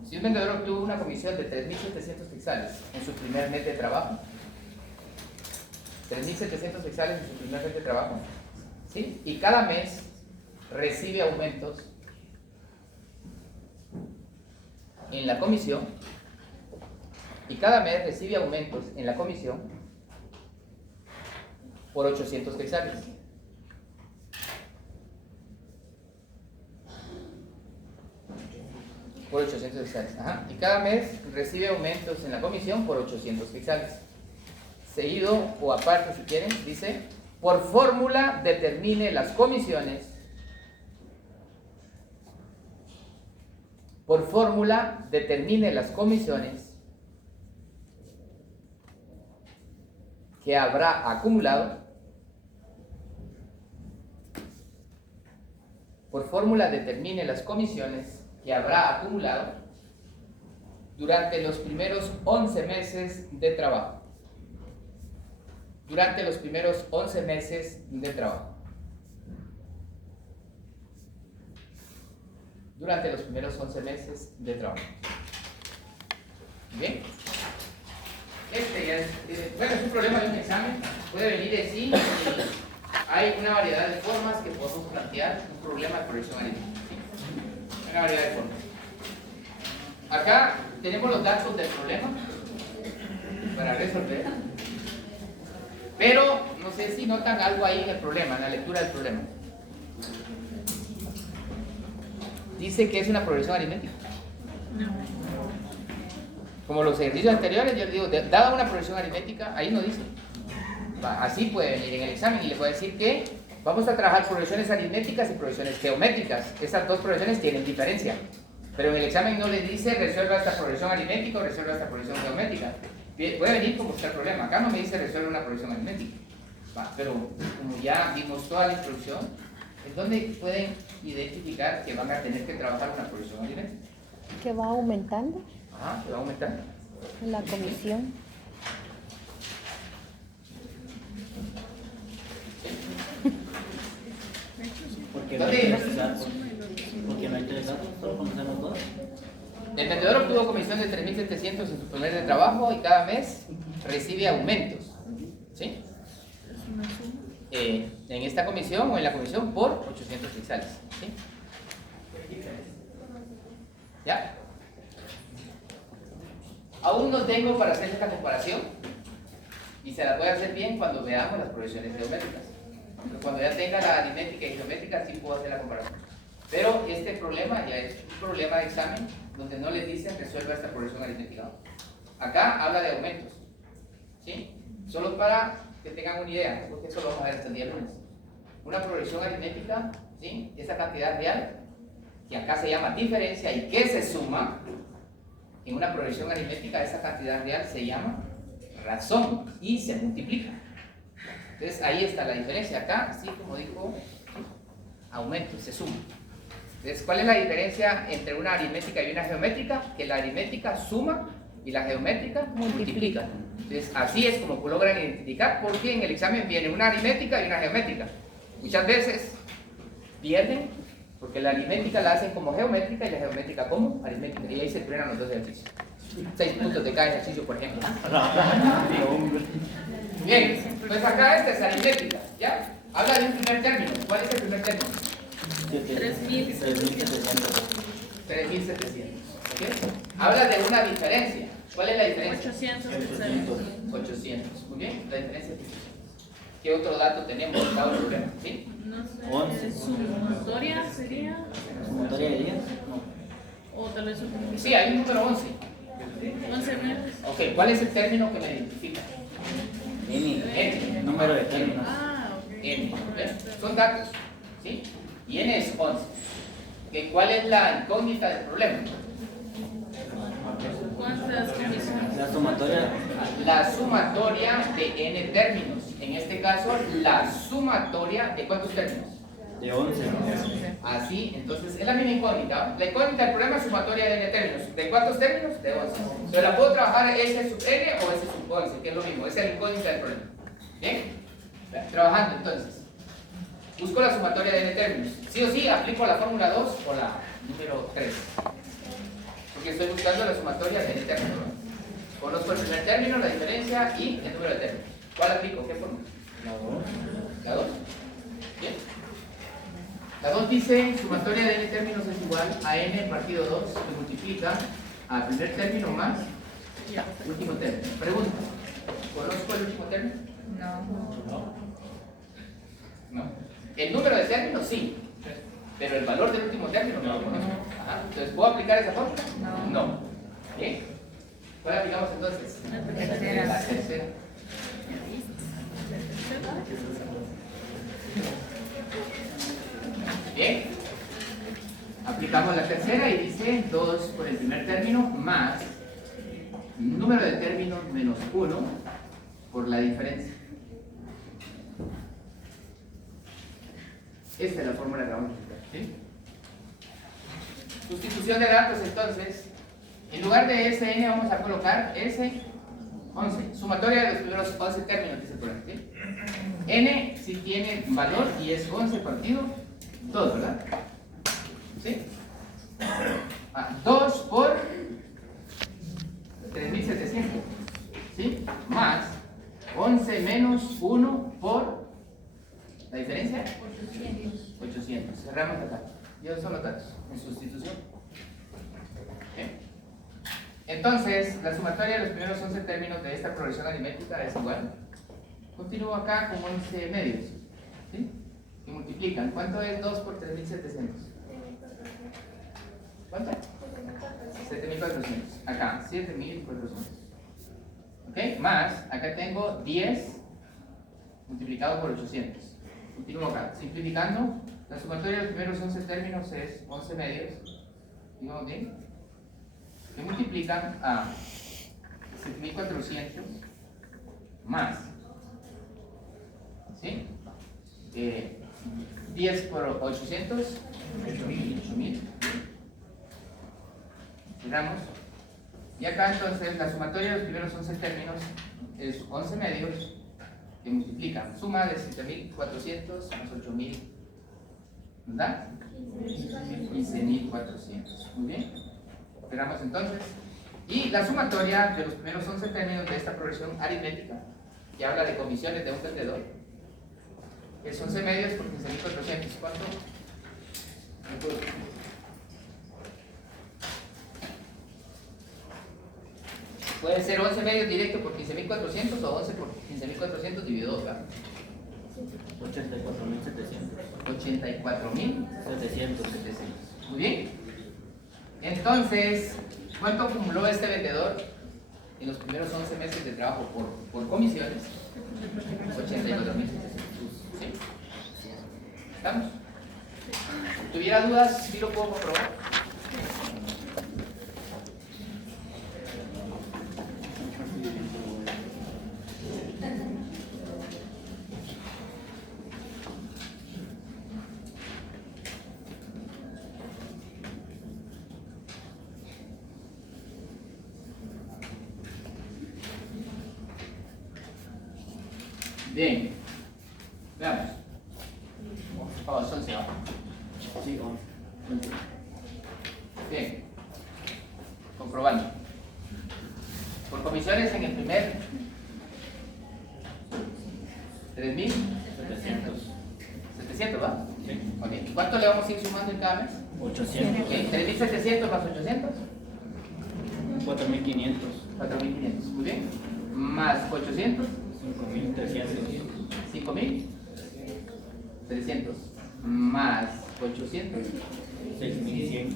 si un vendedor obtuvo una comisión de 3.700 quetzales en su primer mes de trabajo, 3.700 quetzales en su primer mes de trabajo, ¿sí? Y cada mes recibe aumentos en la comisión, por 800 quetzales. Por 800 quetzales. Ajá. Y cada mes recibe aumentos en la comisión por 800 quetzales. Seguido o aparte, si quieren, dice, por fórmula determine las comisiones. Por fórmula determine las comisiones que habrá acumulado. Por fórmula determine las comisiones que habrá acumulado durante los primeros 11 meses de trabajo. Durante los primeros 11 meses de trabajo. Durante los primeros 11 meses de trabajo. Bien. Este ya es, bueno, es un problema de un examen, puede venir de sí y hay una variedad de formas que podemos plantear un problema de progresión aritmética. ¿Sí? Una variedad de formas. Acá tenemos los datos del problema para resolver, pero no sé si notan algo ahí en el problema, en la lectura del problema. Dice que es una progresión aritmética. Como los ejercicios anteriores, yo digo, dada una progresión aritmética, ahí no dice. Así puede venir en el examen y le puede decir que vamos a trabajar progresiones aritméticas y progresiones geométricas. Estas dos progresiones tienen diferencia. Pero en el examen no le dice resuelva esta progresión aritmética o resuelva esta progresión geométrica. Puede venir como está el problema. Acá no me dice resuelve una progresión aritmética. Pero como ya vimos toda la instrucción, ¿en dónde pueden identificar que van a tener que trabajar una progresión aritmética? Que va aumentando Ajá, que va a aumentar. en la comisión. Porque no hay tres datos. Porque no hay tres datos, solo conocemos dos. El vendedor obtuvo comisión de 3.700 en su primer mes de trabajo y cada mes recibe aumentos. ¿Sí? En esta comisión o en la comisión por 800 quetzales. ¿Sí? ¿Ya? Aún no tengo para hacer esta comparación y se la voy a hacer bien cuando veamos las progresiones geométricas. Pero cuando ya tenga la aritmética y geométrica sí puedo hacer la comparación. Pero este problema ya es un problema de examen donde no les dicen resuelva esta progresión aritmética. Acá habla de aumentos. ¿Sí? Solo para que tengan una idea, porque eso lo vamos a ver hasta el día lunes. Una progresión aritmética, ¿sí? Esa cantidad real, que acá se llama diferencia y que se suma, en una progresión aritmética esa cantidad real se llama razón y se multiplica. Entonces ahí está la diferencia. Acá, así como dijo, aumento, se suma. Entonces, ¿cuál es la diferencia entre una aritmética y una geométrica? Que la aritmética suma y la geométrica multiplica. Entonces, así es como logran identificar, porque en el examen viene una aritmética y una geométrica. Muchas veces pierden porque la aritmética la hacen como geométrica y la geométrica como aritmética. Y ahí se frenan los dos ejercicios. 6 puntos de cada ejercicio, por ejemplo. Bien, pues acá esta es aritmética, ¿ya? Habla de un primer término. ¿Cuál es el primer término? 3.700. 3.700. ¿Ok? Habla de una diferencia. ¿Cuál es la diferencia? 800. 800. Muy bien, la diferencia es 800. ¿Qué otro dato tenemos? Dado el problema, ¿sí? No sé, 11. sumatoria sería, ¿Sumatoria de 10? No. o tal vez un Sí, hay un número 11. 11 meses. Ok, ¿cuál es el término que me identifica? N. Número de términos. Ah, ok. N. ¿Ves? Son datos, ¿sí? Y N es 11. Ok, ¿cuál es la incógnita del problema? ¿Cuántas comisiones? La sumatoria. La sumatoria de N términos. En este caso, la sumatoria de ¿cuántos términos? De 11. Así, entonces es la misma incógnita. La incógnita del problema es sumatoria de N términos. ¿De cuántos términos? De 11. Entonces la puedo trabajar S sub N o S sub 11, que es lo mismo. Esa es la incógnita del problema. ¿Bien? Trabajando entonces. Busco la sumatoria de N términos. Sí o sí, aplico la fórmula 2 o la número 3. Porque estoy buscando la sumatoria de N términos. Conozco el primer término, la diferencia y el número de términos. ¿Cuál aplico? ¿Qué fórmula? La 2. ¿Bien? La 2 dice, sumatoria de N términos es igual a N partido 2, que multiplica al primer término más último término. Pregunta, ¿conozco el último término? No. El número de términos sí, pero el valor del último término no lo conozco. Ajá. Entonces, ¿puedo aplicar esa fórmula? No. ¿Bien? ¿Cuál aplicamos entonces? La tercera. Bien, aplicamos la tercera y dice 2 por el primer término más número de términos menos 1 por la diferencia. Esta es la fórmula que vamos a aplicar. ¿Sí? Sustitución de datos entonces. En lugar de SN vamos a colocar S11. Sumatoria de los primeros 11 términos, dice por aquí. ¿Sí? N si tiene valor y es 11 partido 2, ¿verdad? ¿Sí? 2 por 3.700. ¿sí? Más 11 menos 1 por la diferencia 800. Cerramos acá. Y esos son los datos en sustitución. ¿Okay? Entonces, la sumatoria de los primeros 11 términos de esta progresión aritmética es igual. Continúo acá con 11 medios, ¿sí? Que multiplican. ¿Cuánto es 2 por 3700? ¿Cuánto? 7400. Acá, 7400. ¿Ok? Más, acá tengo 10 multiplicado por 800. Continúo acá. Simplificando, la sumatoria de los primeros 11 términos es 11 medios. ¿Digamos bien? Que multiplican a 7400 más, ¿sí? 10 por 800, 8000. Cerramos. Y acá entonces la sumatoria de los primeros 11 términos es 11 medios que multiplican. Suma de 7400 más 8000. ¿Verdad? 15400. Muy bien. Cerramos entonces. Y la sumatoria de los primeros 11 términos de esta progresión aritmética, que habla de comisiones de un vendedor, es 11 medios por 15.400. ¿Cuánto? Puede ser 11 medios directo por 15.400 o 11 por 15.400 dividido 2, ¿verdad? 84.700. 84.700. Muy bien. Entonces, ¿cuánto acumuló este vendedor en los primeros 11 meses de trabajo por comisiones? 84.700. ¿Sí? ¿Estamos? Si tuviera dudas, sí lo puedo comprobar. Bien, veamos. Oh, son 11. Sí, 11. Bien, comprobando. Por comisiones en el primer 3.700, 700, ¿va? Sí. Ok, ¿y cuánto le vamos a ir sumando en cada mes? 800. Ok, 3.700 más 800, 4.500. 4.500, muy bien. Más 800, 5.300. 5.300, más 800, 6.100.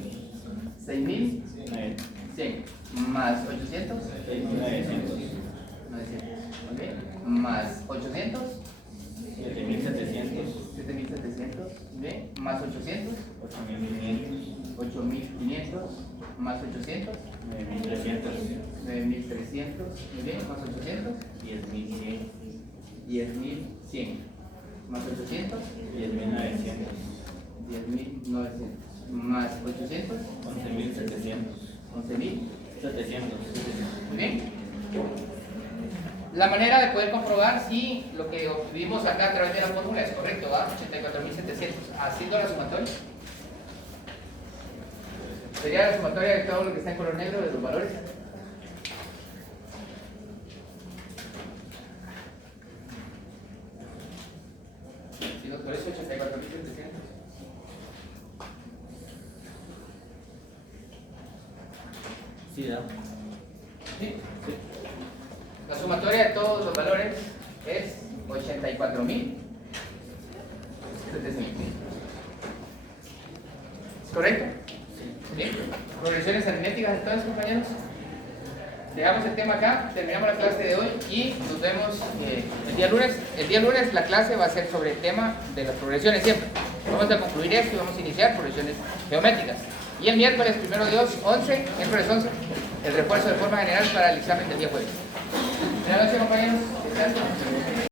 6.100, más 800, 6.900. 900, ¿ok? Más 800, 7.700. 7.700, ¿bien? Más 800, 8.500. 8.500, más 800, 9.300. 9.300, muy bien, más 800, 10.100. 10.100, más 800, 10.900. 10.900, más 800, 11.700. 11.700. 700. Muy bien. La manera de poder comprobar si lo que obtuvimos acá a través de la fórmula es correcto, ¿va? 84.700. Haciendo la sumatoria. Sería la sumatoria de todo lo que está en color negro de los valores. Si nos parece 84.700. Sí, ¿da? ¿Sí? La sumatoria de todos los valores es 84.700. ¿Es correcto? ¿Bien? Progresiones aritméticas entonces, compañeros. Dejamos el tema acá, terminamos la clase de hoy y nos vemos el día lunes. El día lunes la clase va a ser sobre el tema de las progresiones siempre. Vamos a concluir esto y vamos a iniciar progresiones geométricas. Y el miércoles, 1 de 11, miércoles 11, el refuerzo de forma general para el examen del día jueves. Buenas noches, compañeros. Descansen.